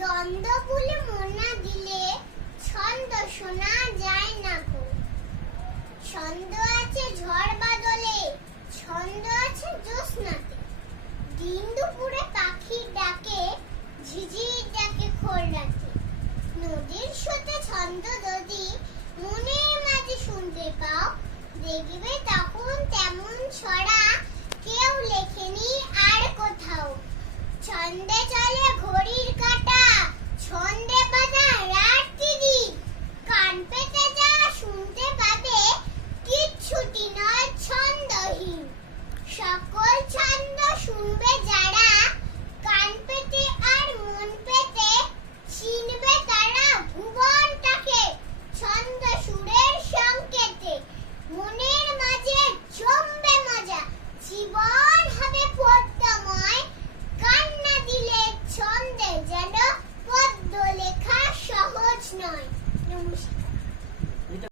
দ্বন্দ্ব বলে মনা দিলে ছন্দ শোনা যায় না গো। ছন্দ আছে ঝড় বাদলে, ছন্দ আছে জ্যোৎস্নাতে। দিন দুপুরে পাখির ডাকে, ঝিঝির ডাকে খোল রাতে। নদীর স্রোতে ছন্দ যদি মনের মাঝে শুনতে পাও, দেখবে তখন তেমন ছড়া কেউ লেখেনি আর কোথাও। ছন্দে চলে ঘড়ির কাঁটা, ছন্দে বাঁধা